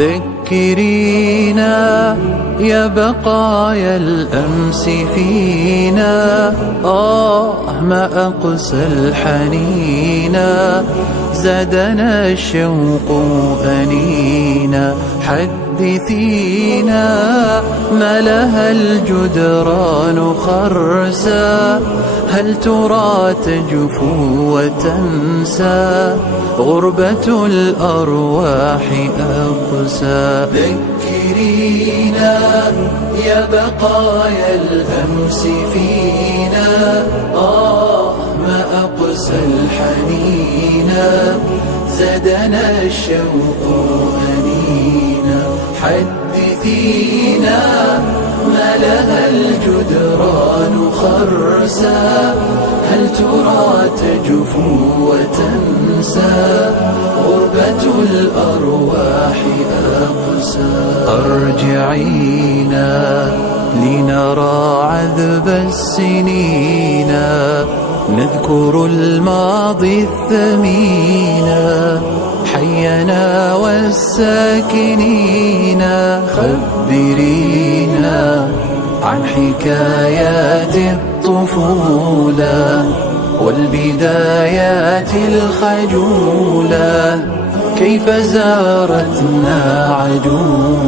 ذكرينا يا بقايا الأمس فينا، ما أقسى الحنينا، زادنا الشوق أنينا. حدثينا ما لها الجدران خرسا، هل ترى تجفو وتنسى؟ غربة الأرواح أقسى. ذكرينا يا بقايا الأمس فينا، ما أقسى الحنينا، زادنا الشوق أنينا. حدثينا ما لها الجدران خرسا، هل ترى تجفو وتنسى؟ غربة الأرواح أقسى. أرجعينا لنرى عذب السنين، نذكر الماضي الثمين، حينا والساكنين. خبرينا عن حكايات الطفولة والبدايات الخجولة، كيف زارتنا عجول.